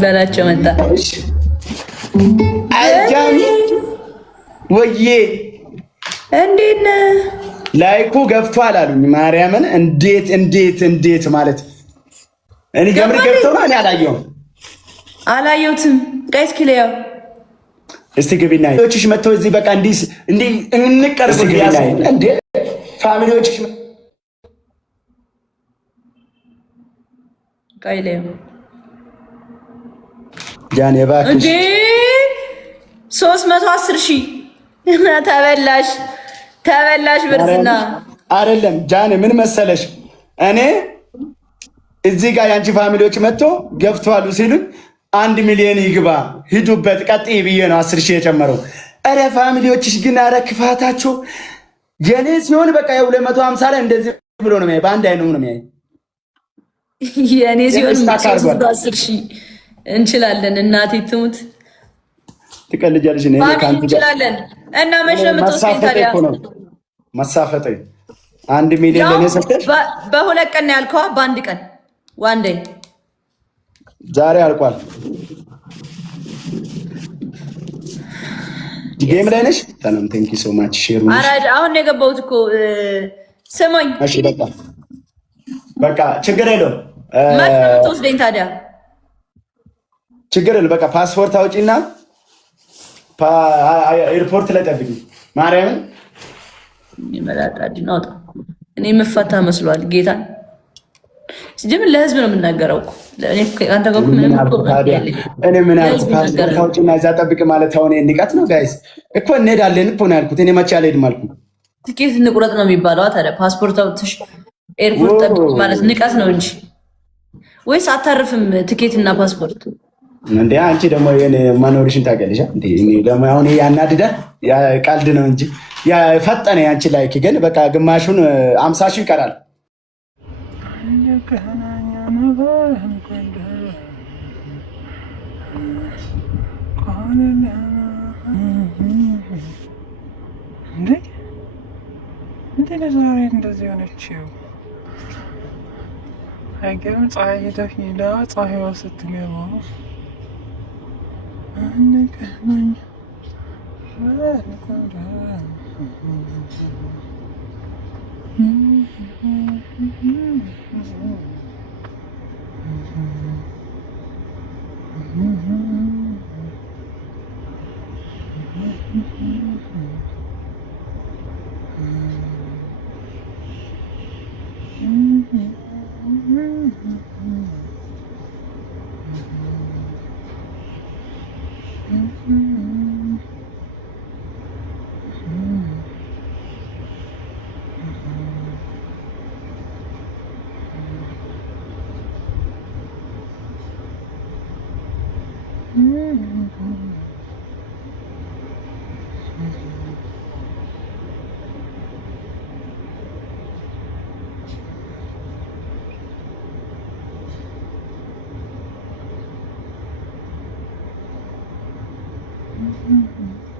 በላቸው መጣ አጃሚ ወዬ እንዴት ነህ? ላይኩ ገብቷል አሉኝ። ማርያምን እንዴት ማለት እኔ ጀምር ገብቶ ነው። እኔ አላየሁትም። ጋይስ ክሊያው እስቲ ግቢና ቶችሽ መጥተው እዚህ በቃ እንዴ እንቀርብ እንዴ ፋሚሊዎችሽ ጋይሌው ጃን የባክሽ እንዴ 310,000 ተበላሽ ብርዝና አይደለም ጃን ምን መሰለሽ እኔ እዚህ ጋር ያንቺ ፋሚሊዎች መጥቶ ገፍቷሉ ሲሉኝ 1 ሚሊዮን ይግባ ሂዱበት ቀጥይ ብዬ ነው 10,000 የጨመረው። አረ ፋሚሊዎችሽ ግን አረ ክፋታቸው የኔ ሲሆን በቃ 250 ላይ እንደዚህ ብሎ ነው የሚያይ በአንድ አይኑ ነው የሚያይ። የኔ ሲሆን 10,000 እንችላለን። እናቴ ትሙት ትቀልጃለሽ ነው ካንተ እንችላለን። እና መቼ ነው የምትወስደኝ ታዲያ? መሳፈጠ 1 ሚሊዮን ለኔ ሰጥተሽ በሁለት ቀን ያልከዋ በአንድ ቀን ዋን ዴይ ዛሬ አልቋል። ጌም ላይ ነሽ? ሰላም ቴንክ ዩ ሶ ማች ሼር ነው። አራድ አሁን ነው የገባሁት እኮ ስሞኝ። እሺ በቃ ችግር የለውም። መቼ ነው የምትወስደኝ ታዲያ? ችግር የለውም። በቃ ፓስፖርት አውጪና ኤርፖርት ላይ ጠብቂ። ማርያምን ይመላጣድ ነው። እኔ የምፈታ መስሏል ጌታ ሲጀምር ለህዝብ ነው የምናገረው እኮ ለእኔ አንተ ጋር ምን እኔ ምን አልኩ? ፓስፖርት አውጪና እዛ ጠብቂ ማለት አሁን ንቀት ነው ጋይስ እኮ እንሄዳለን እኮ ነው ያልኩት። እኔ መቼ አልሄድም አልኩ። ትኬት እንቁረጥ ነው የሚባለው ታዲያ። ፓስፖርት አውጥተሽ ኤርፖርት ጠብቂ ማለት ንቀት ነው እንጂ ወይስ አታርፍም? ትኬት እና ፓስፖርት እንዴ አንቺ ደግሞ የኔ ማኖርሽን ታውቂያለሽ እንዴ? እኔ ደግሞ አሁን ያናድዳል። ያ ቀልድ ነው እንጂ ያ ፈጠነ። ያንቺ ላይክ ግን በቃ ግማሹን 50,000 ይቀራል። እንዴ ዛሬ እንደዚህ ሆነችው? አይገርም። ፀሐይ ሄዳ ፀሐይዋ ስትገባ አንቀናኝ Mm-hmm.